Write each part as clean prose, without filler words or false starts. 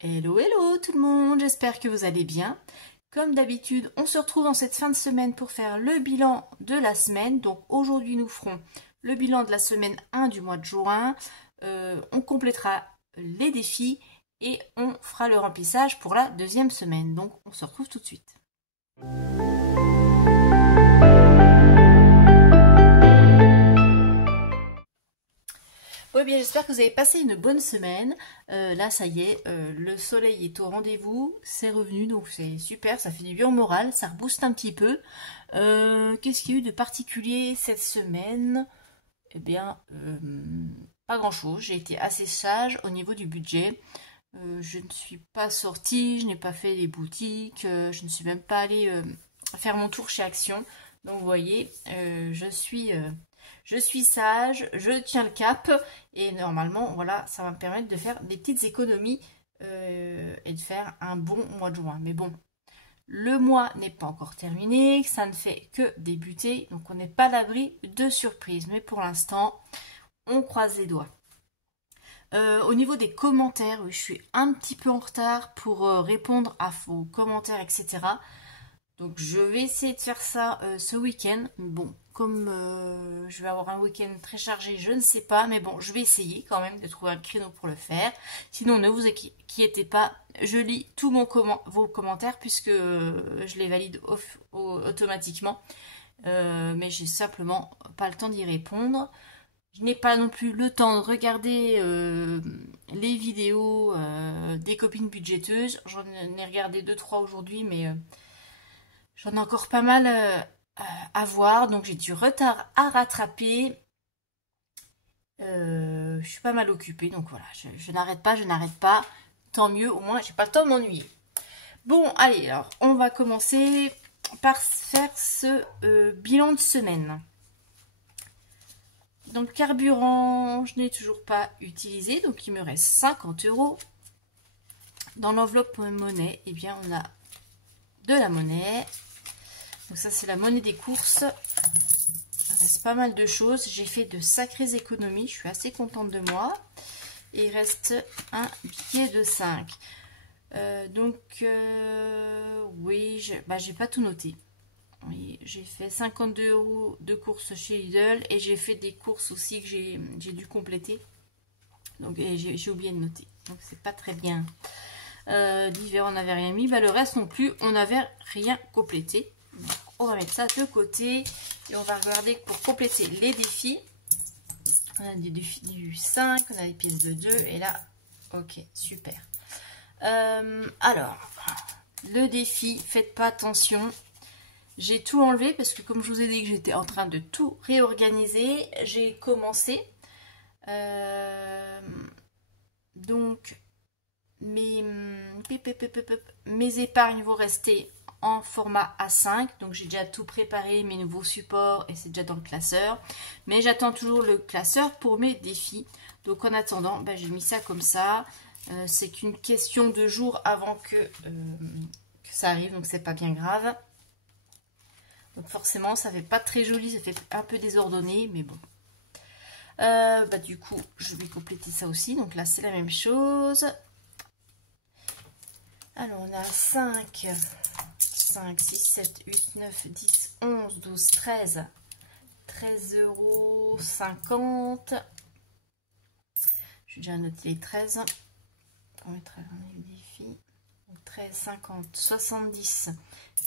Hello, hello tout le monde, j'espère que vous allez bien. Comme d'habitude, on se retrouve en cette fin de semaine pour faire le bilan de la semaine. Donc aujourd'hui, nous ferons le bilan de la semaine 1 du mois de juin. On complétera les défis et on fera le remplissage pour la deuxième semaine. Donc on se retrouve tout de suite. Oui, bien, j'espère que vous avez passé une bonne semaine. Là, ça y est, le soleil est au rendez-vous, c'est revenu, donc c'est super, ça fait du bien au moral, ça rebooste un petit peu. Qu'est-ce qu'il y a eu de particulier cette semaine? Eh bien, pas grand-chose, j'ai été assez sage au niveau du budget. Je ne suis pas sortie, je n'ai pas fait les boutiques, je ne suis même pas allée faire mon tour chez Action. Donc, vous voyez, je suis sage, je tiens le cap et normalement, voilà, ça va me permettre de faire des petites économies et de faire un bon mois de juin. Mais bon, le mois n'est pas encore terminé, ça ne fait que débuter, donc on n'est pas à l'abri de surprises. Mais pour l'instant, on croise les doigts. Au niveau des commentaires, oui, je suis un petit peu en retard pour répondre à vos commentaires, etc. Donc je vais essayer de faire ça ce week-end. Bon, comme je vais avoir un week-end très chargé, je ne sais pas. Mais bon, je vais essayer quand même de trouver un créneau pour le faire. Sinon, ne vous inquiétez pas, je lis tous vos commentaires puisque je les valide automatiquement. Mais j'ai simplement pas le temps d'y répondre. Je n'ai pas non plus le temps de regarder les vidéos des copines budgéteuses. J'en ai regardé 2-3 aujourd'hui, mais j'en ai encore pas mal à voir. Donc j'ai du retard à rattraper. Je suis pas mal occupée, donc voilà, je n'arrête pas. Tant mieux, au moins j'ai pas le temps de m'ennuyer. Bon, allez, alors on va commencer par faire ce bilan de semaine. Donc carburant, je n'ai toujours pas utilisé, donc il me reste 50 €. Dans l'enveloppe monnaie, eh bien on a de la monnaie. Donc ça c'est la monnaie des courses. Il reste pas mal de choses. J'ai fait de sacrées économies, je suis assez contente de moi. Et il reste un billet de 5. Oui, j'ai pas tout noté. Oui, j'ai fait 52 € de courses chez Lidl et j'ai fait des courses aussi que j'ai dû compléter. Donc j'ai oublié de noter. Donc c'est pas très bien. D'hiver on n'avait rien mis. Le reste non plus, on n'avait rien complété. Donc, on va mettre ça de côté et on va regarder pour compléter les défis. On a des défis du 5, on a des pièces de 2 et là, ok, super. Alors, le défi, faites pas attention. J'ai tout enlevé parce que comme je vous ai dit que j'étais en train de tout réorganiser, j'ai commencé. Donc, mes épargnes vont rester en format A5. Donc, j'ai déjà tout préparé, mes nouveaux supports et c'est déjà dans le classeur. Mais j'attends toujours le classeur pour mes défis. Donc, en attendant, j'ai mis ça comme ça. C'est qu'une question de jours avant que ça arrive. Donc, c'est pas bien grave. Donc forcément, ça fait pas très joli, ça fait un peu désordonné, mais bon. Du coup, je vais compléter ça aussi. Donc là, c'est la même chose. Alors, on a 5, 6, 7, 8, 9, 10, 11, 12, 13. 13,50 €. J'ai déjà noté les 13. On mettra les défis. 13, 50, 70.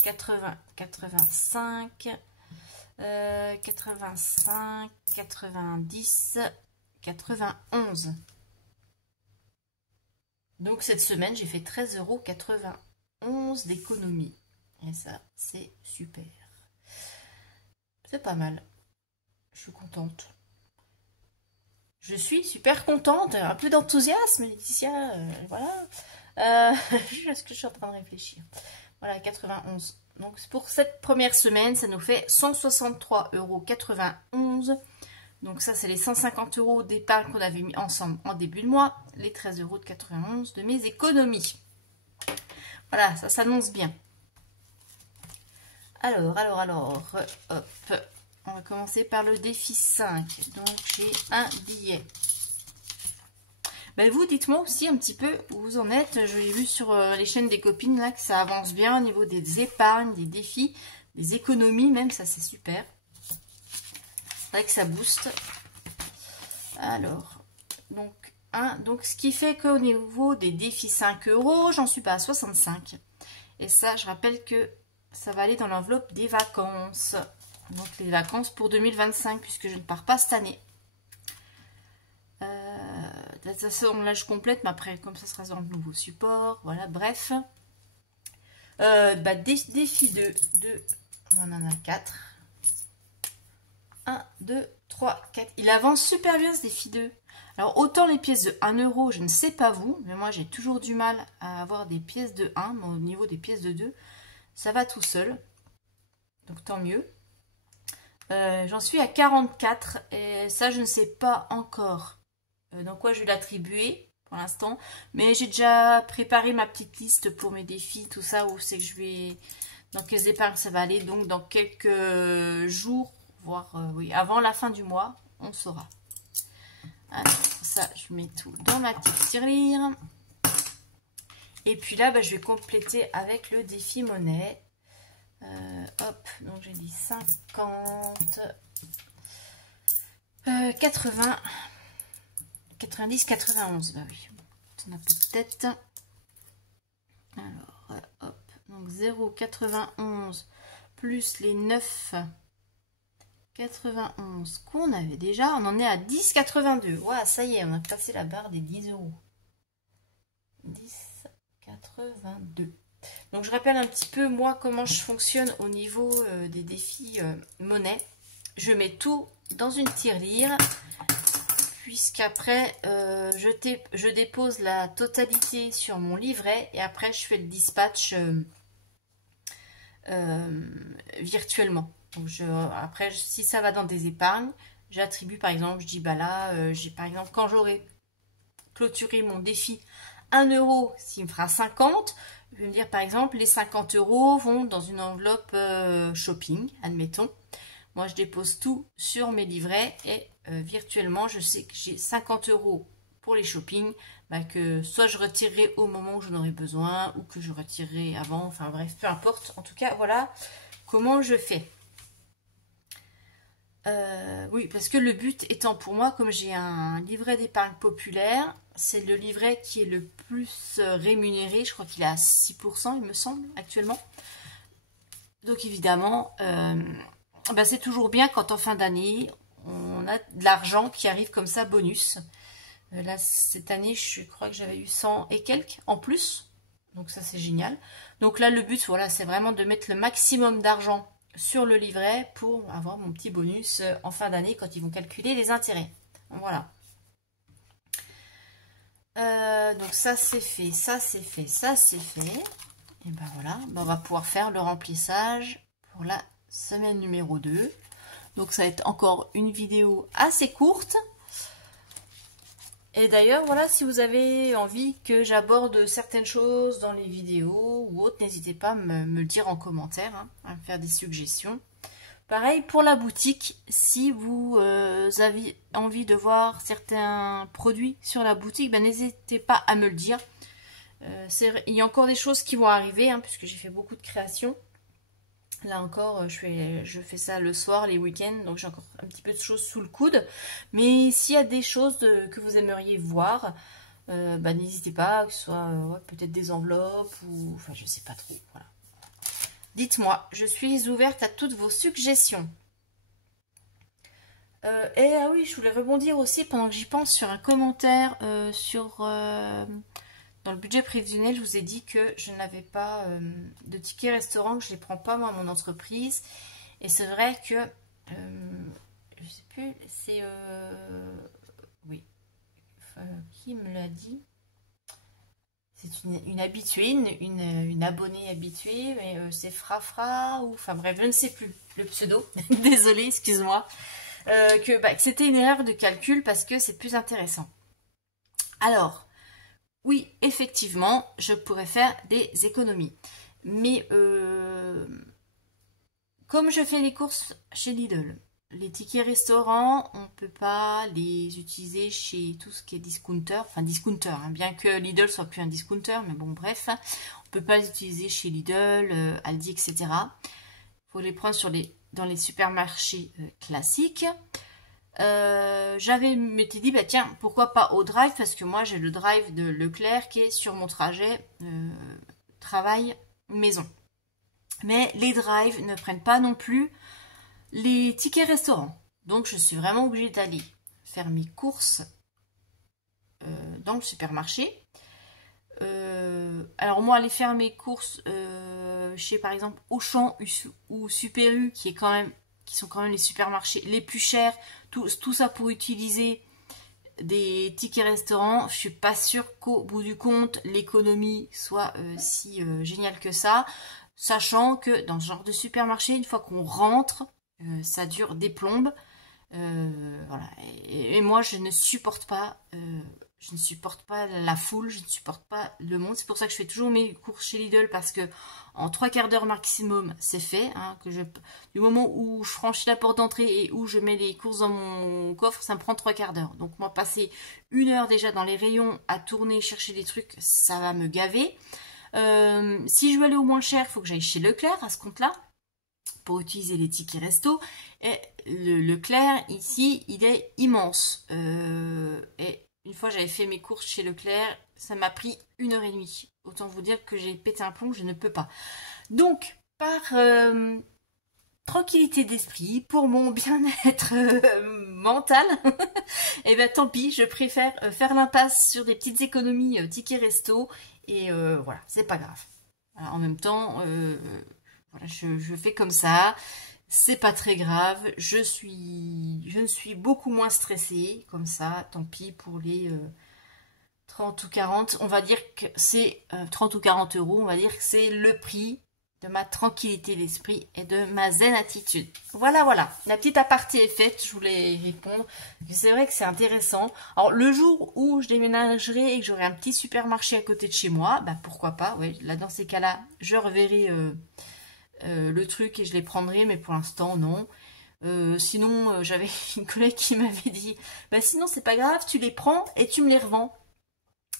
80, 85, 85, 90, 91. Donc cette semaine, j'ai fait 13,91 € d'économie. Et ça, c'est super. C'est pas mal. Je suis contente. Je suis super contente. Un peu d'enthousiasme, Laetitia. Voilà. Est-ce que je suis en train de réfléchir? Voilà, 91. Donc pour cette première semaine, ça nous fait 163,91 €. Donc ça, c'est les 150 € d'épargne qu'on avait mis ensemble en début de mois. Les 13,91 € de mes économies. Voilà, ça s'annonce bien. Alors, hop. On va commencer par le défi 5. Donc j'ai un billet. Ben vous, dites-moi aussi un petit peu où vous en êtes. Je l'ai vu sur les chaînes des copines là que ça avance bien au niveau des épargnes, des défis, des économies même, ça c'est super. C'est vrai que ça booste. Alors, donc ce qui fait qu'au niveau des défis 5 €, j'en suis pas à 65. Et ça, je rappelle que ça va aller dans l'enveloppe des vacances. Donc les vacances pour 2025, puisque je ne pars pas cette année. De toute façon, là je complète, mais après, comme ça sera dans le nouveau support, voilà, bref. Défi de on en a 4. 1, 2, 3, 4. Il avance super bien ce défi 2. Alors, autant les pièces de 1 €, je ne sais pas vous, mais moi j'ai toujours du mal à avoir des pièces de 1, mais au niveau des pièces de 2, ça va tout seul. Donc, tant mieux. J'en suis à 44 et ça, je ne sais pas encore dans quoi je vais l'attribuer pour l'instant. Mais j'ai déjà préparé ma petite liste pour mes défis, tout ça, où c'est que je vais... Dans quelles épargnes ça va aller. Donc, dans quelques jours, voire oui, avant la fin du mois, on saura. Alors, ça, je mets tout dans ma petite tirelire. Et puis là, je vais compléter avec le défi monnaie. Hop, donc j'ai dit 50, 80, 90, 91. Bah oui, on a peut-être. Alors, hop, donc 0, 91 plus les 9, 91 qu'on avait déjà. On en est à 10, 82. Ouais, ça y est, on a passé la barre des 10 €. 10, 82. Donc je rappelle un petit peu moi comment je fonctionne au niveau des défis monnaie. Je mets tout dans une tirelire, puisqu'après je dépose la totalité sur mon livret et après je fais le dispatch virtuellement. Donc après, si ça va dans des épargnes, j'attribue par exemple, je dis bah là, j'ai par exemple quand j'aurai clôturé mon défi 1 €, s'il me fera 50, je vais me dire par exemple les 50 € vont dans une enveloppe shopping, admettons. Moi je dépose tout sur mes livrets et virtuellement je sais que j'ai 50 € pour les shopping, que soit je retirerai au moment où j'en aurai besoin ou que je retirerai avant, enfin bref, peu importe. En tout cas, voilà comment je fais. Oui, parce que le but étant pour moi, comme j'ai un livret d'épargne populaire, c'est le livret qui est le plus rémunéré. Je crois qu'il est à 6%, il me semble, actuellement. Donc évidemment, c'est toujours bien quand en fin d'année, on a de l'argent qui arrive comme ça, bonus. Là, cette année, je crois que j'avais eu 100 et quelques en plus. Donc ça, c'est génial. Donc là, le but, voilà, c'est vraiment de mettre le maximum d'argent sur le livret pour avoir mon petit bonus en fin d'année quand ils vont calculer les intérêts. Voilà. Donc ça c'est fait, ça c'est fait, ça c'est fait. Et ben voilà, on va pouvoir faire le remplissage pour la semaine numéro 2. Donc ça va être encore une vidéo assez courte. Et d'ailleurs, voilà, si vous avez envie que j'aborde certaines choses dans les vidéos ou autres, n'hésitez pas à me le dire en commentaire, hein, à me faire des suggestions. Pareil pour la boutique, si vous avez envie de voir certains produits sur la boutique, n'hésitez pas à me le dire. Il y a encore des choses qui vont arriver, hein, puisque j'ai fait beaucoup de créations. Là encore, je fais ça le soir, les week-ends, donc j'ai encore un petit peu de choses sous le coude. Mais s'il y a des choses que vous aimeriez voir, n'hésitez pas, que ce soit peut-être des enveloppes ou... Enfin, je sais pas trop, voilà. Dites-moi, je suis ouverte à toutes vos suggestions. Et ah oui, je voulais rebondir aussi pendant que j'y pense sur un commentaire dans le budget prévisionnel, je vous ai dit que je n'avais pas de tickets restaurant, que je ne les prends pas moi à mon entreprise. Et c'est vrai que, je sais plus, c'est... oui, qui me l'a dit? C'est une habituée, une abonnée habituée, mais c'est Frafra, ou... Enfin bref, je ne sais plus le pseudo, désolée, excuse-moi. Que c'était une erreur de calcul parce que c'est plus intéressant. Alors... Oui, effectivement, je pourrais faire des économies. Mais comme je fais les courses chez Lidl, les tickets restaurants, on peut pas les utiliser chez tout ce qui est discounter, enfin discounter, hein, bien que Lidl soit plus un discounter, mais bon bref, on peut pas les utiliser chez Lidl, Aldi, etc. Il faut les prendre dans les supermarchés classiques. J'avais m'étais dit, bah tiens, pourquoi pas au drive, parce que moi j'ai le drive de Leclerc qui est sur mon trajet travail-maison. Mais les drives ne prennent pas non plus les tickets restaurants. Donc je suis vraiment obligée d'aller faire mes courses dans le supermarché. Alors moi, aller faire mes courses chez par exemple Auchan ou Super U, qui sont quand même les supermarchés les plus chers, tout ça pour utiliser des tickets restaurants, je suis pas sûre qu'au bout du compte l'économie soit si géniale que ça, sachant que dans ce genre de supermarché, une fois qu'on rentre, ça dure des plombes. Voilà. Et moi, je ne supporte pas la foule, je ne supporte pas le monde. C'est pour ça que je fais toujours mes courses chez Lidl, parce que en 3/4 d'heure maximum, c'est fait. Hein, du moment où je franchis la porte d'entrée et où je mets les courses dans mon coffre, ça me prend 3/4 d'heure. Donc moi, passer 1 heure déjà dans les rayons à tourner, chercher des trucs, ça va me gaver. Si je veux aller au moins cher, il faut que j'aille chez Leclerc à ce compte-là, pour utiliser les tickets resto. Et le Leclerc, ici, il est immense. Et une fois, j'avais fait mes courses chez Leclerc, ça m'a pris 1 heure et demie. Autant vous dire que j'ai pété un plomb, je ne peux pas. Donc, par tranquillité d'esprit, pour mon bien-être mental, et ben tant pis, je préfère faire l'impasse sur des petites économies tickets resto, et voilà, c'est pas grave. Alors, en même temps, voilà, je fais comme ça, c'est pas très grave, je ne suis beaucoup moins stressée, comme ça, tant pis pour les 30 ou 40, on va dire que c'est 30 ou 40 euros, on va dire que c'est le prix de ma tranquillité d'esprit et de ma zen attitude. Voilà, voilà, la petite aparté est faite, je voulais répondre. C'est vrai que c'est intéressant. Alors, le jour où je déménagerai et que j'aurai un petit supermarché à côté de chez moi, bah pourquoi pas, ouais, là dans ces cas-là, je reverrai le truc et je les prendrai, mais pour l'instant, non. Sinon, j'avais une collègue qui m'avait dit, bah sinon c'est pas grave, tu les prends et tu me les revends.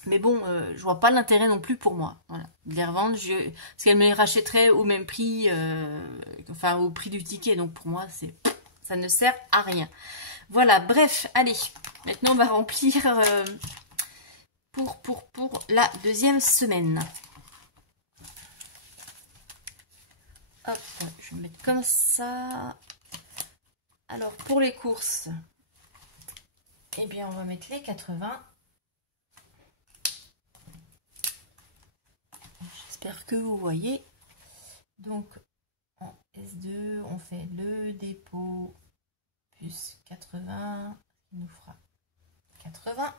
Mais bon, je vois pas l'intérêt non plus pour moi. Voilà, de les revendre, parce qu'elle me les rachèterait au même prix, enfin au prix du ticket. Donc pour moi, ça ne sert à rien. Voilà, bref, allez. Maintenant, on va remplir pour la deuxième semaine. Hop, je vais mettre comme ça. Alors, pour les courses, eh bien, on va mettre les 80. J'espère que vous voyez. Donc, en S2, on fait le dépôt plus 80, qui nous fera 80.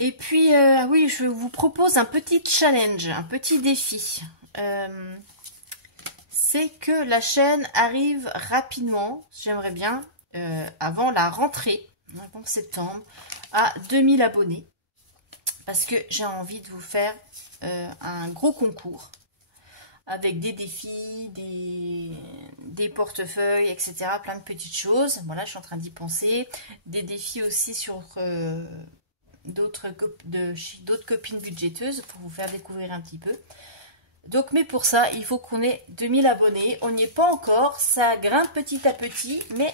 Et puis, oui, je vous propose un petit challenge, un petit défi. C'est que la chaîne arrive rapidement, j'aimerais bien, avant la rentrée, avant septembre, à 2000 abonnés. Parce que j'ai envie de vous faire un gros concours avec des défis, des portefeuilles, etc. Plein de petites choses. Voilà, je suis en train d'y penser. Des défis aussi sur d'autres copines budgéteuses pour vous faire découvrir un petit peu. Donc, mais pour ça, il faut qu'on ait 2000 abonnés. On n'y est pas encore. Ça grimpe petit à petit, mais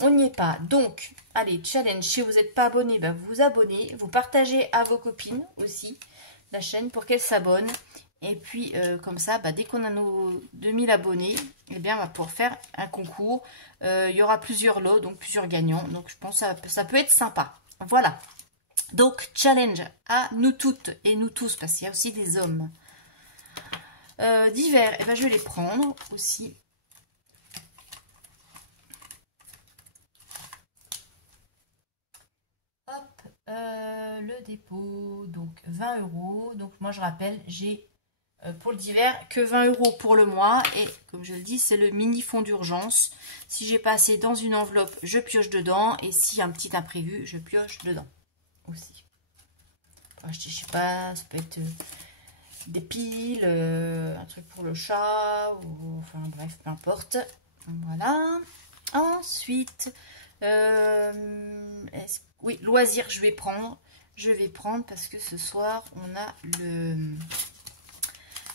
on n'y est pas. Donc, allez, challenge. Si vous n'êtes pas abonné, ben vous vous abonnez. Vous partagez à vos copines aussi la chaîne pour qu'elles s'abonnent. Et puis, comme ça, dès qu'on a nos 2000 abonnés, eh bien, on va pouvoir faire un concours. Il y aura plusieurs lots, donc plusieurs gagnants. Donc, je pense que ça peut être sympa. Voilà. Donc, challenge à nous toutes et nous tous, parce qu'il y a aussi des hommes. Divers, eh ben, je vais les prendre aussi. Hop, le dépôt, donc 20 euros. Donc moi je rappelle, j'ai pour le d'hiver que 20 € pour le mois. Et comme je le dis, c'est le mini fonds d'urgence. Si j'ai pas assez dans une enveloppe, je pioche dedans. Et s'il y a un petit imprévu, je pioche dedans aussi. Pour acheter, je sais pas, ça peut être des piles, un truc pour le chat, ou enfin bref, peu importe. Voilà. Ensuite, oui, loisirs, je vais prendre. Je vais prendre parce que ce soir, on a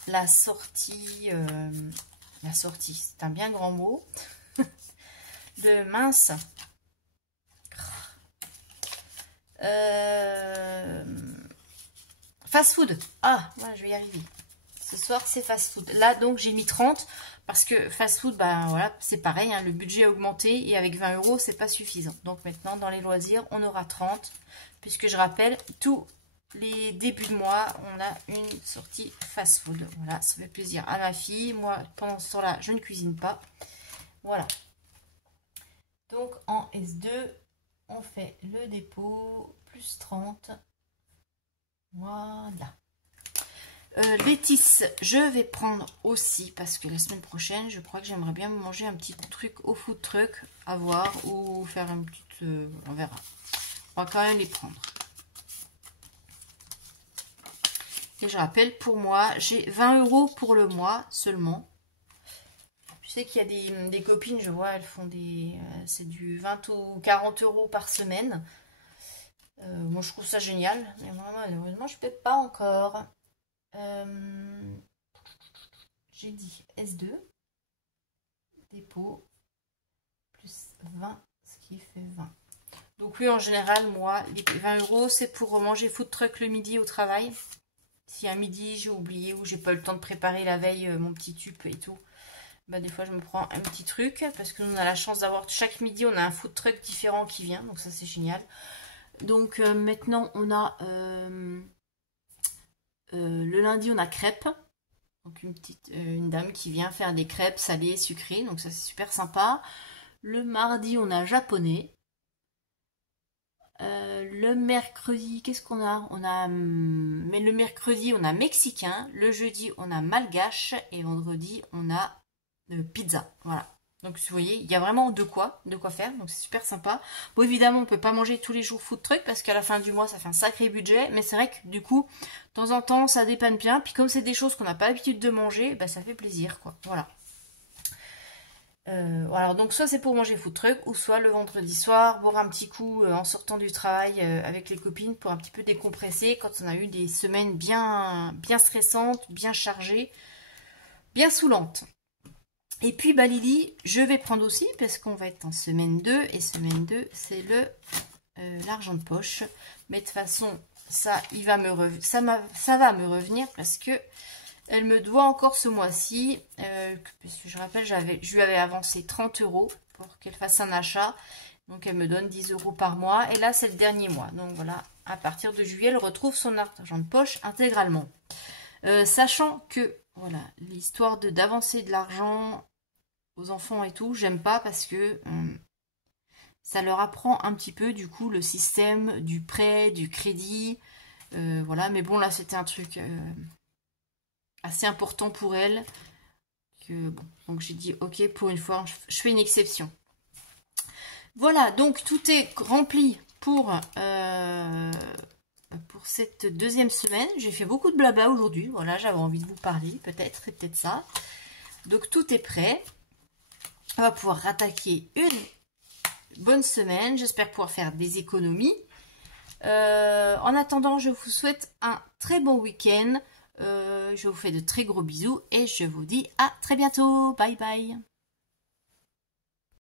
la sortie, c'est un bien grand mot, de mince. Fast food. Ah, voilà, je vais y arriver. Ce soir, c'est fast food. Là, donc, j'ai mis 30 parce que fast food, ben voilà, c'est pareil, hein, le budget a augmenté et avec 20 €, c'est pas suffisant. Donc maintenant, dans les loisirs, on aura 30, puisque je rappelle, tous les débuts de mois, on a une sortie fast food. Voilà, ça fait plaisir à ma fille. Moi, pendant ce temps-là, je ne cuisine pas. Voilà. Donc, en S2, on fait le dépôt, plus 30. Voilà. L'étice, je vais prendre aussi parce que la semaine prochaine, je crois que j'aimerais bien manger un petit truc au food truck à voir ou faire une petite... on verra. On va quand même les prendre. Et je rappelle, pour moi, j'ai 20 € pour le mois seulement. Je sais qu'il y a des copines, je vois, elles font des... c'est du 20 ou 40 € par semaine. Moi, je trouve ça génial. Mais moi, malheureusement, je ne peux pas encore. J'ai dit S2. Dépôt. Plus 20, ce qui fait 20. Donc oui, en général, moi, les 20 €, c'est pour manger food truck le midi au travail. Si à midi, j'ai oublié ou j'ai pas eu le temps de préparer la veille mon petit tube et tout. Bah, des fois, je me prends un petit truc. Parce que nous, on a la chance d'avoir chaque midi, on a un food truck différent qui vient. Donc ça, c'est génial. Donc maintenant on a le lundi on a crêpes, donc une dame qui vient faire des crêpes salées, sucrées, donc ça c'est super sympa. Le mardi on a japonais. Le mercredi qu'est-ce qu'on a? Mais le mercredi on a mexicain, le jeudi on a malgache et vendredi on a pizza. Voilà. Donc vous voyez, il y a vraiment de quoi faire, donc c'est super sympa. Bon, évidemment, on ne peut pas manger tous les jours food truck parce qu'à la fin du mois, ça fait un sacré budget. Mais c'est vrai que du coup, de temps en temps, ça dépanne bien. Puis comme c'est des choses qu'on n'a pas l'habitude de manger, bah, ça fait plaisir, quoi. Voilà. Alors donc soit c'est pour manger food truck, ou soit le vendredi soir, boire un petit coup en sortant du travail avec les copines pour un petit peu décompresser quand on a eu des semaines bien stressantes, bien chargées, bien saoulantes. Et puis, bah, Lily, je vais prendre aussi, parce qu'on va être en semaine 2. Et semaine 2, c'est l'argent de poche. Mais de toute façon, ça, ça va me revenir parce que elle me doit encore ce mois-ci. Puisque je rappelle, je lui avais avancé 30 € pour qu'elle fasse un achat. Donc, elle me donne 10 € par mois. Et là, c'est le dernier mois. Donc, voilà, à partir de juillet, elle retrouve son argent de poche intégralement. Sachant que, voilà, l'histoire d'avancer de l'argent aux enfants et tout, j'aime pas parce que ça leur apprend un petit peu du coup le système du prêt, du crédit, voilà. Mais bon, là c'était un truc assez important pour elle que bon, donc j'ai dit ok, pour une fois je fais une exception. Voilà, donc tout est rempli pour cette deuxième semaine. J'ai fait beaucoup de blabla aujourd'hui, voilà, j'avais envie de vous parler, peut-être, c'est peut-être ça. Donc tout est prêt. On va pouvoir rattaquer une bonne semaine. J'espère pouvoir faire des économies. En attendant, je vous souhaite un très bon week-end. Je vous fais de très gros bisous et je vous dis à très bientôt. Bye bye.